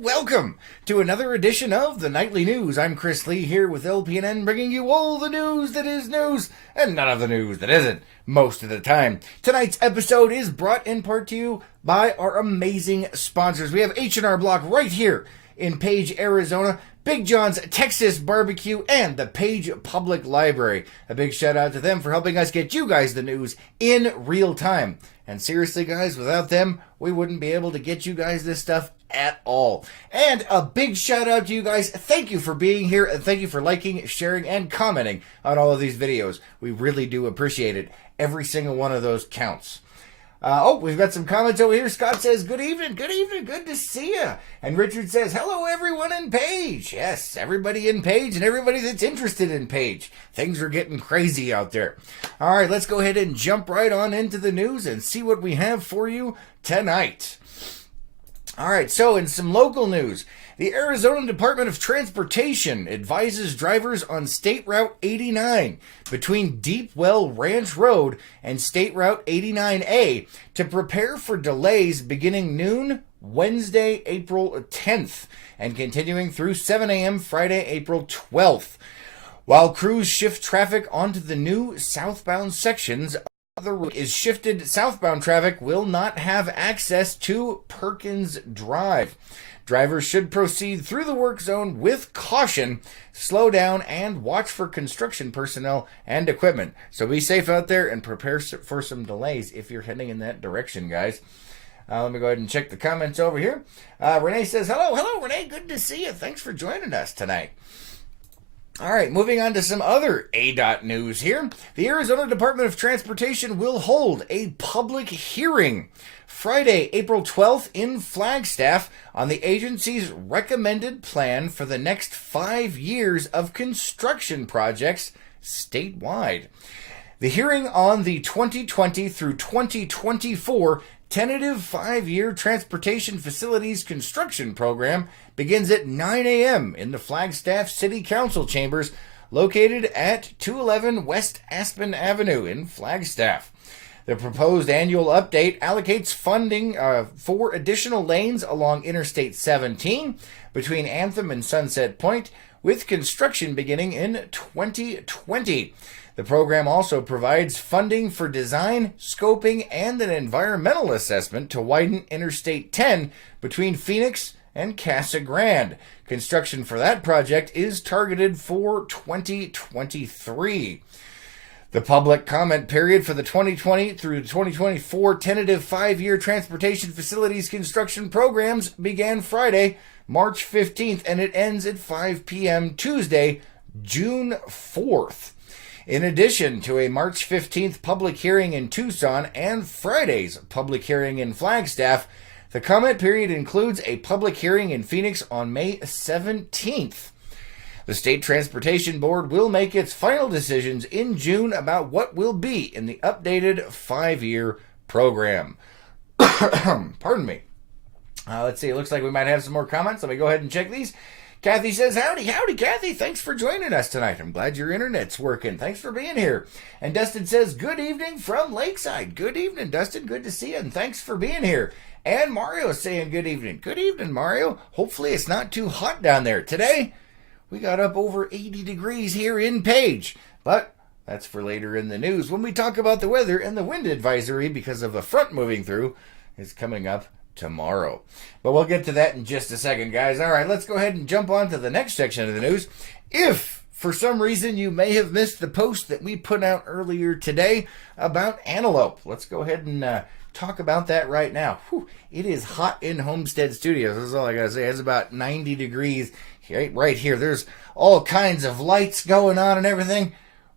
welcome to another edition of the Nightly News. I'm Chris Lee here with LPNN, bringing you all the news that is news and none of the news that isn't most of the time. Tonight's episode is brought in part to you by our amazing sponsors. We have H&R Block right here in Page, Arizona, Big John's Texas Barbecue, and the Page Public Library. A big shout out to them for helping us get you guys the news in real time. And seriously, guys, without them, we wouldn't be able to get you guys this stuff at all. And a big shout out to you guys. Thank you for being here, and thank you for liking, sharing, and commenting on all of these videos. We really do appreciate it. Every single one of those counts. We've got some comments over here. Scott says, good evening, good to see you. And Richard says, hello everyone in Page. Yes, everybody in Page and everybody that's interested in Page. Things are getting crazy out there. All right, let's go ahead and jump right on into the news and see what we have for you tonight. All right, so in some local news, the Arizona Department of Transportation advises drivers on State Route 89 between Deepwell Ranch Road and State Route 89A to prepare for delays beginning noon Wednesday, April 10th and continuing through 7 a.m. Friday, April 12th. While crews shift traffic onto the new southbound sections, the route is shifted. Southbound traffic will not have access to Perkins Drive. Drivers should proceed through the work zone with caution, slow down, and watch for construction personnel and equipment. So be safe out there and prepare for some delays if you're heading in that direction, guys. Let me go ahead and check the comments over here. Renee says, hello, Renee. Good to see you. Thanks for joining us tonight. All right, moving on to some other ADOT news here. The Arizona Department of Transportation will hold a public hearing Friday, April 12th in Flagstaff on the agency's recommended plan for the next 5 years of construction projects statewide. The hearing on the 2020 through 2024 tentative 5-year transportation facilities construction program begins at 9 a.m. in the Flagstaff City Council chambers located at 211 West Aspen Avenue in Flagstaff. The proposed annual update allocates funding for additional lanes along Interstate 17 between Anthem and Sunset Point, with construction beginning in 2020. The program also provides funding for design, scoping, and an environmental assessment to widen Interstate 10 between Phoenix and Casa Grande. Construction for that project is targeted for 2023. The public comment period for the 2020 through 2024 tentative 5-year transportation facilities construction programs began Friday, March 15th, and it ends at 5 p.m. Tuesday, June 4th. In addition to a March 15th public hearing in Tucson and Friday's public hearing in Flagstaff, the comment period includes a public hearing in Phoenix on May 17th. The State Transportation Board will make its final decisions in June about what will be in the updated 5-year program. Pardon me. Let's see, it looks like we might have some more comments. Let me go ahead and check these. Kathy says, howdy, Kathy. Thanks for joining us tonight. I'm glad your internet's working. Thanks for being here. And Dustin says, good evening from Lakeside. Good evening, Dustin. Good to see you, and thanks for being here. And Mario is saying good evening. Good evening, Mario. Hopefully it's not too hot down there. Today, we got up over 80 degrees here in Page. But that's for later in the news when we talk about the weather, and the wind advisory, because of the front moving through, is coming up tomorrow. But we'll get to that in just a second, guys. All right, let's go ahead and jump on to the next section of the news. If for some reason you may have missed the post that we put out earlier today about antelope, let's go ahead and talk about that right now. Whew, it is hot in Homestead Studios. That's all I gotta say. It's about 90 degrees right here. There's all kinds of lights going on and everything.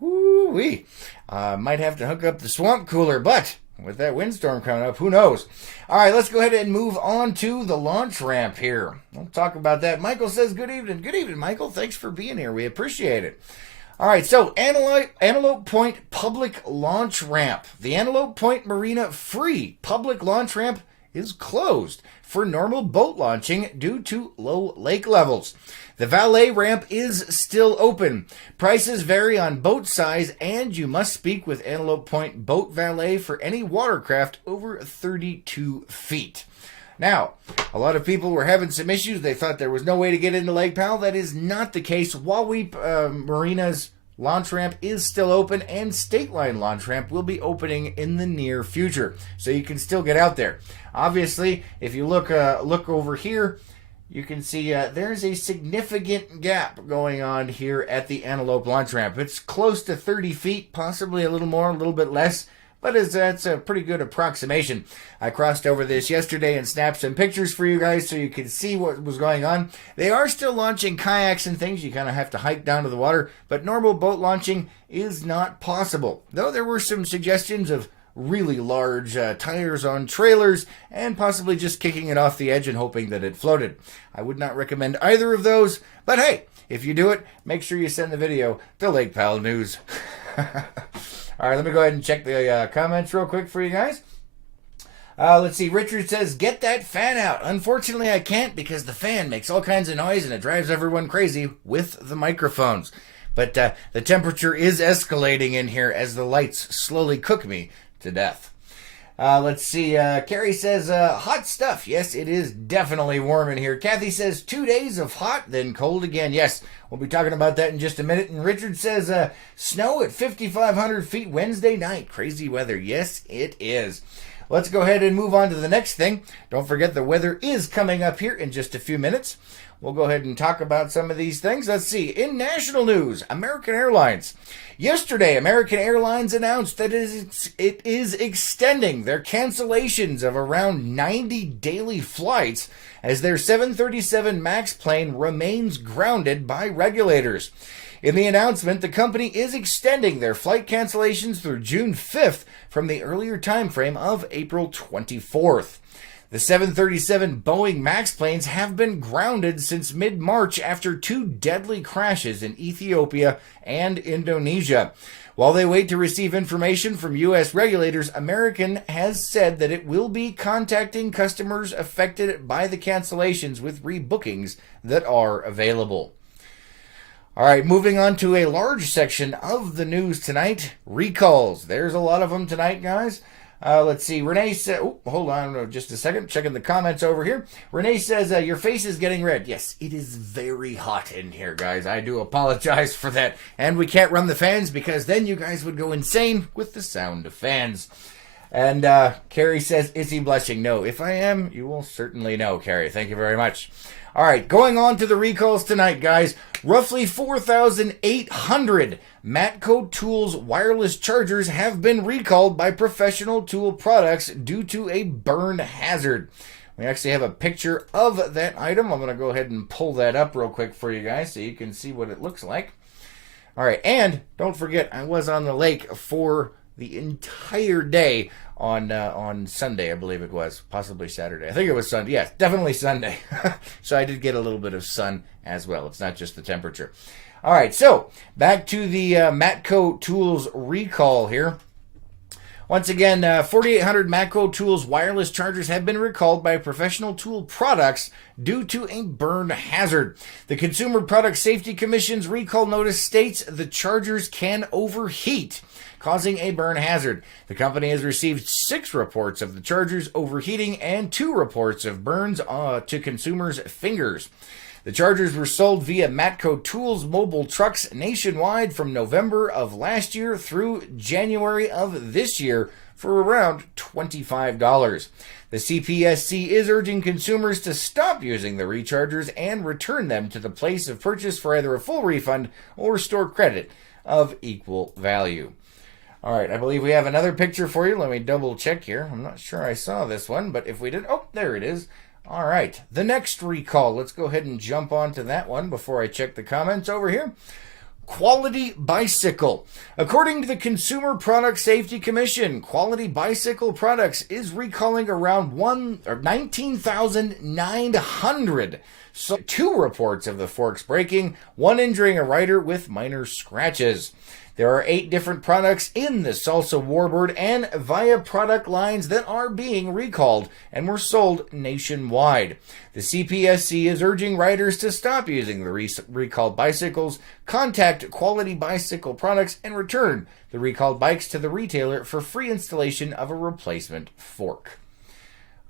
Woo-wee. Might have to hook up the swamp cooler, but with that windstorm coming up, who knows? All right, let's go ahead and move on to the launch ramp here. We'll talk about that. Michael says, good evening. Good evening, Michael. Thanks for being here. We appreciate it. All right, so Antelope Point Public Launch Ramp. The Antelope Point Marina Free Public Launch Ramp is closed for normal boat launching due to low lake levels. The valet ramp is still open. Prices vary on boat size, and you must speak with Antelope Point Boat Valet for any watercraft over 32 feet. Now, a lot of people were having some issues. They thought there was no way to get into Lake Powell. That is not the case. Waweep Marina's launch ramp is still open, and State Line launch ramp will be opening in the near future, so you can still get out there. Obviously, if you look over here, you can see there's a significant gap going on here at the Antelope launch ramp. It's close to 30 feet, possibly a little more, a little bit less, but it's a pretty good approximation. I crossed over this yesterday and snapped some pictures for you guys so you can see what was going on. They are still launching kayaks and things. You kind of have to hike down to the water, but normal boat launching is not possible. Though there were some suggestions of really large tires on trailers and possibly just kicking it off the edge and hoping that it floated. I would not recommend either of those, but hey, if you do it, make sure you send the video to Lake Powell News. All right, let me go ahead and check the comments real quick for you guys. Let's see. Richard says, get that fan out. Unfortunately, I can't because the fan makes all kinds of noise and it drives everyone crazy with the microphones. But the temperature is escalating in here as the lights slowly cook me to death. Let's see. Carrie says, hot stuff. Yes, it is definitely warm in here. Kathy says, 2 days of hot, then cold again. Yes, we'll be talking about that in just a minute. And Richard says, snow at 5,500 feet Wednesday night. Crazy weather. Yes, it is. Let's go ahead and move on to the next thing. Don't forget the weather is coming up here in just a few minutes. We'll go ahead and talk about some of these things. Let's see. In national news, American Airlines. Yesterday, American Airlines announced that it is extending their cancellations of around 90 daily flights as their 737 MAX plane remains grounded by regulators. In the announcement, the company is extending their flight cancellations through June 5th from the earlier time frame of April 24th. The 737 Boeing MAX planes have been grounded since mid-March after 2 deadly crashes in Ethiopia and Indonesia. While they wait to receive information from U.S. regulators, American has said that it will be contacting customers affected by the cancellations with rebookings that are available. All right, moving on to a large section of the news tonight, recalls. There's a lot of them tonight, guys. Let's see. Renee said, hold on just a second. Checking the comments over here. Renee says, your face is getting red. Yes, it is very hot in here, guys. I do apologize for that. And we can't run the fans because then you guys would go insane with the sound of fans. And Carrie says, is he blushing? No. If I am, you will certainly know, Carrie. Thank you very much. All right, going on to the recalls tonight, guys. Roughly 4,800 Matco Tools wireless chargers have been recalled by Professional Tool Products due to a burn hazard. We actually have a picture of that item. I'm going to go ahead and pull that up real quick for you guys so you can see what it looks like. All right, and don't forget, I was on the lake for the entire day on Sunday, I believe it was, possibly Saturday. I think it was Sunday. Yes, definitely Sunday. So I did get a little bit of sun as well. It's not just the temperature. All right, so back to the Matco Tools recall here. Once again, 4,800 Matco Tools wireless chargers have been recalled by Professional Tool Products due to a burn hazard. The Consumer Product Safety Commission's recall notice states the chargers can overheat, causing a burn hazard. The company has received 6 reports of the chargers overheating and 2 reports of burns to consumers' fingers. The chargers were sold via Matco Tools mobile trucks nationwide from November of last year through January of this year for around $25. The CPSC is urging consumers to stop using the rechargers and return them to the place of purchase for either a full refund or store credit of equal value. All right, I believe we have another picture for you. Let me double check here. I'm not sure I saw this one, but if we did, oh, there it is. All right, the next recall. Let's go ahead and jump onto that one before I check the comments over here. Quality Bicycle. According to the Consumer Product Safety Commission, Quality Bicycle Products is recalling around 19,900. So 2 reports of the forks breaking, 1 injuring a rider with minor scratches. There are 8 different products in the Salsa Warbird and Via product lines that are being recalled and were sold nationwide. The CPSC is urging riders to stop using the recalled bicycles, contact Quality Bicycle Products, and return the recalled bikes to the retailer for free installation of a replacement fork.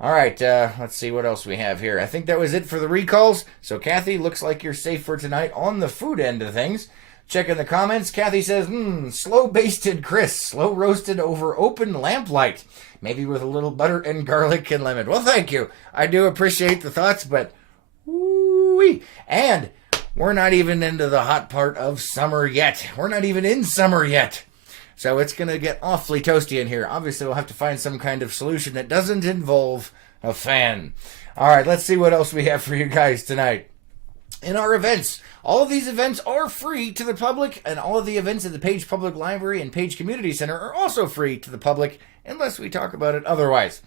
All right, let's see what else we have here. I think that was it for the recalls. So, Kathy, looks like you're safe for tonight on the food end of things. Checking the comments, Kathy says, slow basted Chris, slow roasted over open lamplight, maybe with a little butter and garlic and lemon. Well, thank you. I do appreciate the thoughts, but woo-wee. And we're not even into the hot part of summer yet. We're not even in summer yet. So it's going to get awfully toasty in here. Obviously, we'll have to find some kind of solution that doesn't involve a fan. All right, let's see what else we have for you guys tonight. In our events, all of these events are free to the public, and all of the events at the Page Public Library and Page Community Center are also free to the public, unless we talk about it otherwise.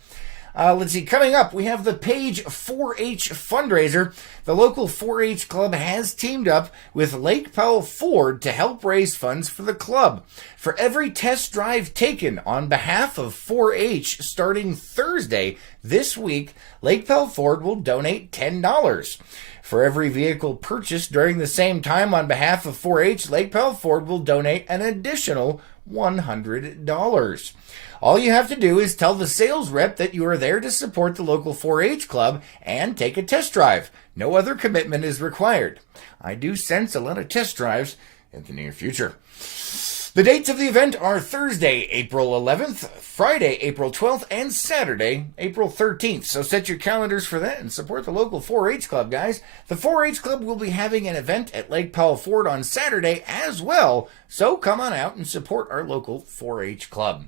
Let's see, coming up, we have the Page 4-H fundraiser. The local 4-H club has teamed up with Lake Powell Ford to help raise funds for the club. For every test drive taken on behalf of 4-H starting Thursday this week, Lake Powell Ford will donate $10. For every vehicle purchased during the same time on behalf of 4-H, Lake Powell Ford will donate an additional $100. All you have to do is tell the sales rep that you are there to support the local 4-H club and take a test drive. No other commitment is required. I do sense a lot of test drives in the near future. The dates of the event are Thursday, April 11th, Friday, April 12th, and Saturday, April 13th. So set your calendars for that and support the local 4-H club, guys. The 4-H club will be having an event at Lake Powell Ford on Saturday as well. So come on out and support our local 4-H club.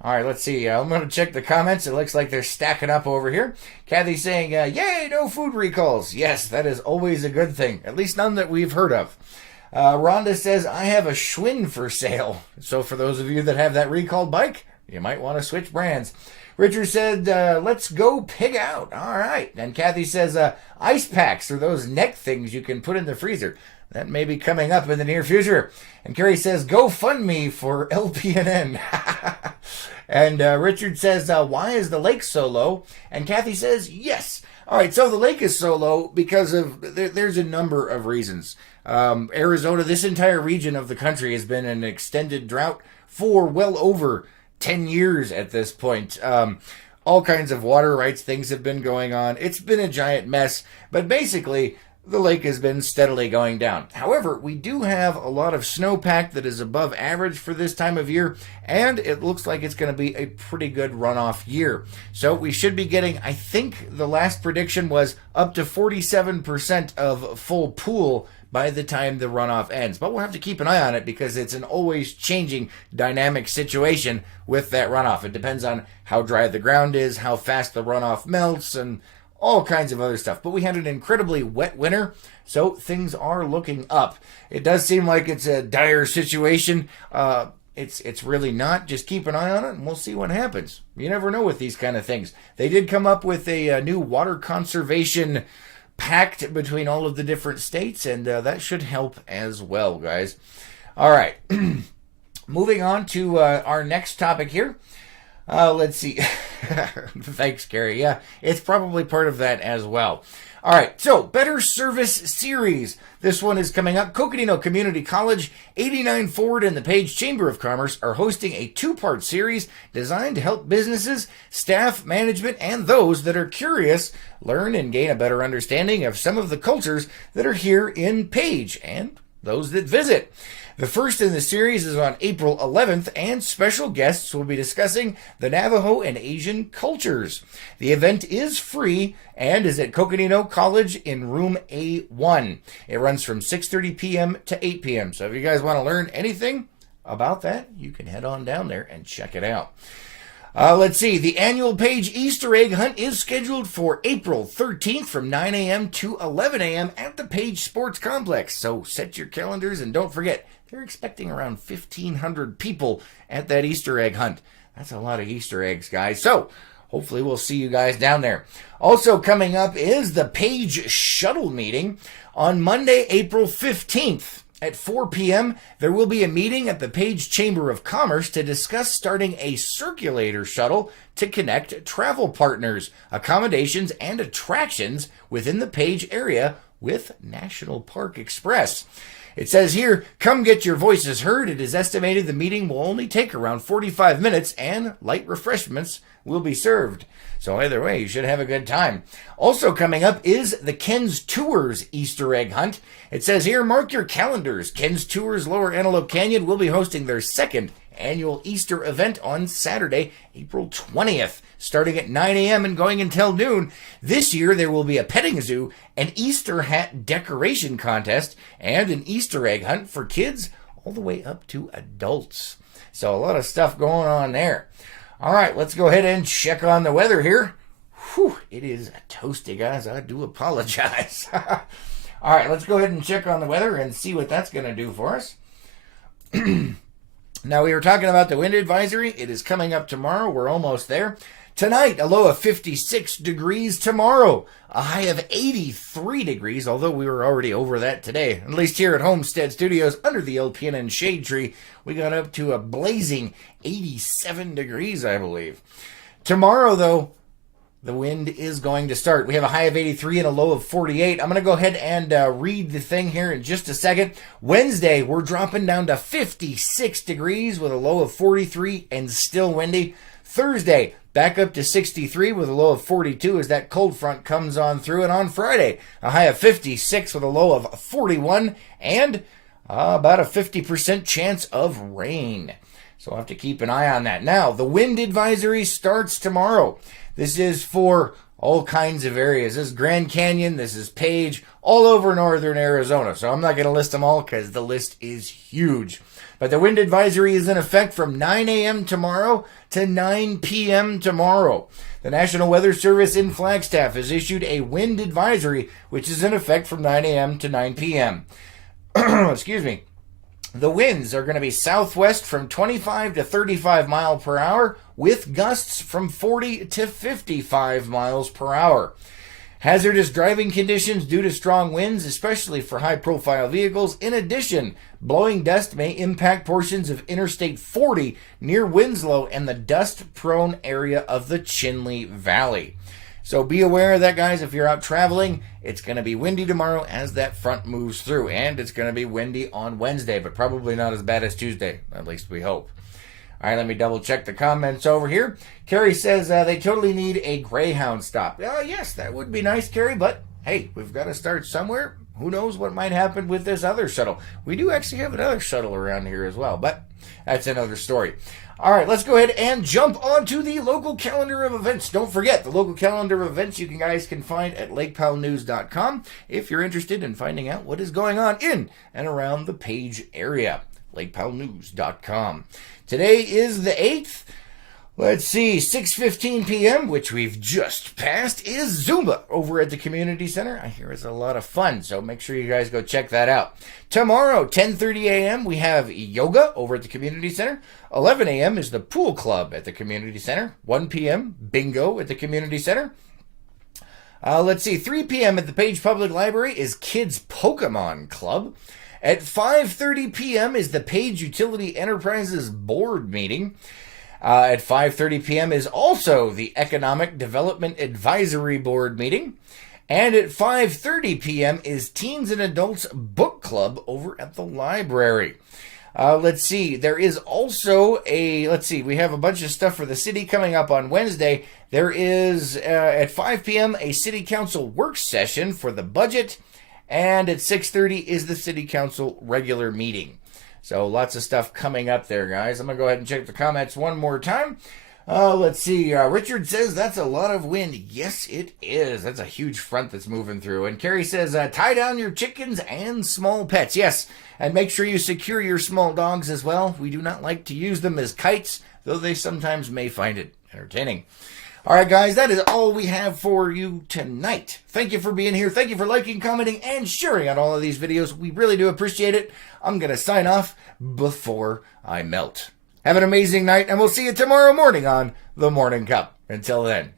All right, let's see. I'm going to check the comments. It looks like they're stacking up over here. Kathy's saying, yay, no food recalls. Yes, that is always a good thing. At least none that we've heard of. Rhonda says, I have a Schwinn for sale. So for those of you that have that recalled bike, you might want to switch brands. Richard said, let's go pig out. All right. And Kathy says, ice packs are those neck things you can put in the freezer. That may be coming up in the near future. And Carrie says, go fund me for LPNN. And Richard says, why is the lake so low? And Kathy says, yes. All right, so the lake is so low because there's a number of reasons. Arizona, this entire region of the country has been in an extended drought for well over 10 years at this point. All kinds of water rights things have been going on. It's been a giant mess, but basically the lake has been steadily going down. However, we do have a lot of snowpack that is above average for this time of year, and it looks like it's going to be a pretty good runoff year. So we should be getting, I think the last prediction was up to 47% of full pool by the time the runoff ends. But we'll have to keep an eye on it because it's an always changing dynamic situation with that runoff. It depends on how dry the ground is, how fast the runoff melts, and all kinds of other stuff. But we had an incredibly wet winter, so things are looking up. It does seem like it's a dire situation. It's really not. Just keep an eye on it, and we'll see what happens. You never know with these kind of things. They did come up with a new water conservation pact between all of the different states, and that should help as well, guys. All right. Moving on to our next topic here. Let's see. Thanks, Gary. Yeah, it's probably part of that as well. All right, so Better Service Series. This one is coming up. Coconino Community College, 89 Ford, and the Page Chamber of Commerce are hosting a two-part series designed to help businesses, staff, management, and those that are curious learn and gain a better understanding of some of the cultures that are here in Page and those that visit. The first in the series is on April 11th, and special guests will be discussing the Navajo and Asian cultures. The event is free and is at Coconino College in room A1. It runs from 6:30 p.m. to 8 p.m. So if you guys want to learn anything about that, you can head on down there and check it out. Let's see. The annual Page Easter egg hunt is scheduled for April 13th from 9 a.m. to 11 a.m. at the Page Sports Complex. So set your calendars and don't forget, they're expecting around 1,500 people at that Easter egg hunt. That's a lot of Easter eggs, guys. So hopefully we'll see you guys down there. Also coming up is the Page Shuttle meeting on Monday, April 15th. At 4 p.m., there will be a meeting at the Page Chamber of Commerce to discuss starting a circulator shuttle to connect travel partners, accommodations, and attractions within the Page area with National Park Express. It says here, come get your voices heard. It is estimated the meeting will only take around 45 minutes and light refreshments will be served. So either way, you should have a good time. Also coming up is the Ken's Tours Easter egg hunt. It says here, mark your calendars. Ken's Tours Lower Antelope Canyon will be hosting their second annual Easter event on Saturday, April 20th, starting at 9 a.m. and going until noon. This year, there will be a petting zoo, an Easter hat decoration contest, and an Easter egg hunt for kids all the way up to adults. So a lot of stuff going on there. All right, let's go ahead and check on the weather here. Whew, it is toasty, guys. I do apologize. All right, let's go ahead and check on the weather and see what that's going to do for us. Now, we were talking about the wind advisory. It is coming up tomorrow. We're almost there. Tonight, a low of 56 degrees. Tomorrow, a high of 83 degrees, although we were already over that today. At least here at Homestead Studios, under the LPNN shade tree, we got up to a blazing 87 degrees, I believe. Tomorrow, though, the wind is going to start. We have a high of 83 and a low of 48. I'm going to go ahead and read the thing here in just a second. Wednesday, we're dropping down to 56 degrees with a low of 43 and still windy. Thursday, back up to 63 with a low of 42 as that cold front comes on through. And on Friday, a high of 56 with a low of 41 and about a 50% chance of rain. So I'll have to keep an eye on that. Now, the wind advisory starts tomorrow. This is for all kinds of areas. This is Grand Canyon, this is Page, all over northern Arizona. So I'm not going to list them all because the list is huge. But the wind advisory is in effect from 9 a.m. tomorrow to 9 p.m. tomorrow. The National Weather Service in Flagstaff has issued a wind advisory, which is in effect from 9 a.m. to 9 p.m. Excuse me. The winds are going to be southwest from 25 to 35 miles per hour with gusts from 40 to 55 miles per hour. Hazardous driving conditions due to strong winds, especially for high-profile vehicles. In addition, blowing dust may impact portions of Interstate 40 near Winslow and the dust-prone area of the Chinle Valley. So be aware of that, guys. If you're out traveling, it's going to be windy tomorrow as that front moves through. And it's going to be windy on Wednesday, but probably not as bad as Tuesday. At least we hope. All right, let me double check the comments over here. Carrie says they totally need a Greyhound stop. Yes, that would be nice, Carrie, but hey, we've got to start somewhere. Who knows what might happen with this other shuttle. We do actually have another shuttle around here as well, but that's another story. All right, let's go ahead and jump onto the local calendar of events. Don't forget, the local calendar of events you guys can find at lakepowellnews.com if you're interested in finding out what is going on in and around the Page area. lakepowellnews.com. Today is the 8th. Let's see, 6:15 p.m., which we've just passed, is Zumba over at the community center. I hear it's a lot of fun, so make sure you guys go check that out. Tomorrow, 10:30 a.m., we have yoga over at the community center. 11 a.m. is the pool club at the community center. 1 p.m., bingo at the community center. Let's see, 3 p.m. at the Page Public Library is Kids Pokemon Club. At 5:30 p.m. is the Page Utility Enterprises Board meeting. At 5:30 p.m. is also the Economic Development Advisory Board meeting. And at 5:30 p.m. is Teens and Adults Book Club over at the library. Let's see, there is also we have a bunch of stuff for the city coming up on Wednesday. There is, at 5 p.m., a City Council work session for the budget. And at 6:30 is the City Council regular meeting. So lots of stuff coming up there, guys. I'm going to go ahead and check the comments one more time. Let's see. Richard says that's a lot of wind. Yes, it is. That's a huge front that's moving through. And Carrie says, tie down your chickens and small pets. Yes, and make sure you secure your small dogs as well. We do not like to use them as kites, though they sometimes may find it entertaining. All right, guys, that is all we have for you tonight. Thank you for being here. Thank you for liking, commenting, and sharing on all of these videos. We really do appreciate it. I'm going to sign off before I melt. Have an amazing night, and we'll see you tomorrow morning on The Morning Cup. Until then.